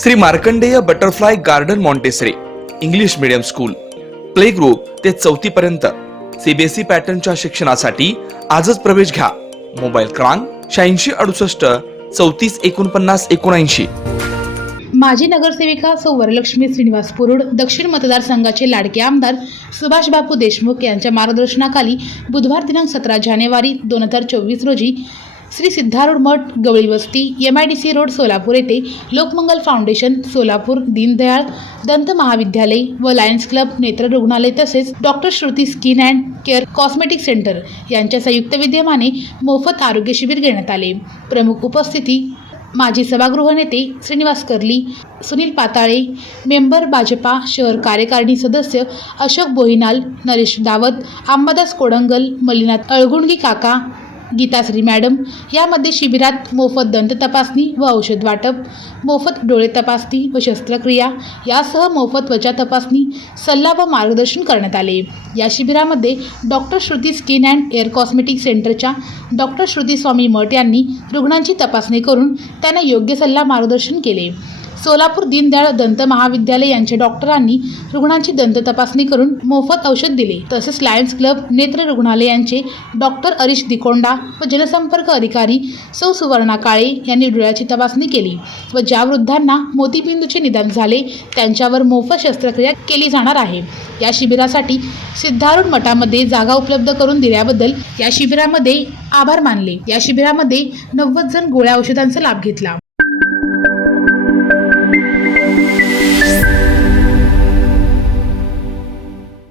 Shri Markandey butterfly garden Montessori English medium school play group ते 4थी पर्यंत सीबीएसई पॅटर्नच्या शिक्षणासाठी आजच प्रवेश घ्या. मोबाईल क्रमांक 8668 34 49 79. माजी नगरसेविका सौ वरलक्ष्मी श्रीनिवास पुरुड दक्षिण मतदारसंघाचे लाडके आमदार सुभाष बापू देशमुख यांच्या मार्गदर्शनाखाली बुधवार दिनांक 17 जानेवारी 2024 रोजी श्री सिद्धारूढ मठ गवळी वस्ती MIDC रोड सोलापूर येथे लोकमंगल फाउंडेशन सोलापूर दीनदयाळ दंत महाविद्यालय व लायन्स क्लब नेत्र रुग्णालय तसेच doctor Shruti skin and care cosmetic centre यांच्या संयुक्त विद्यमाने मोफत आरोग्य शिबिर घेण्यात आले. प्रमुख उपस्थिती माजी सभागृह नेते श्रीनिवास कर्ली, सुनील पाताळे, मेंबर भाजपा शहर कार्यकारिणी सदस्य अशोक बोहिनाल, नरेश दावत, अंबादास कोडंगल, मल्लीनाथ अळगुंडगी काका, गीताश्री मॅडम. यामध्ये शिबिरात मोफत दंत तपासणी व औषध वाटप, मोफत डोळे तपासणी व शस्त्रक्रिया यासह मोफत त्वचा तपासणी, सल्ला व मार्गदर्शन करण्यात आले. या शिबिरामध्ये doctor Shruti skin and air cosmetic सेंटरच्या डॉक्टर श्रुती स्वामी मठ यांनी रुग्णांची तपासणी करून त्यांना योग्य सल्ला मार्गदर्शन केले. सोलापूर दीनदयाळ दंत महाविद्यालय यांच्या डॉक्टरांनी रुग्णांची दंत तपासणी करून मोफत औषध दिले. तसेच लायन्स क्लब नेत्र रुग्णालय यांचे डॉक्टर अरिश दिकोंडा व जनसंपर्क अधिकारी सौ सुवर्णा काळे यांनी डोळ्याची तपासणी केली व ज्या वृद्धांना मोतीबिंदूचे निदान झाले त्यांच्यावर मोफत शस्त्रक्रिया केली जाणार आहे. या शिबिरासाठी सिद्धारूढ मठामध्ये जागा उपलब्ध करून दिल्याबद्दल या शिबिरामध्ये आभार मानले. या शिबिरामध्ये 90 जण गोळ्या औषधांचा लाभ घेतला.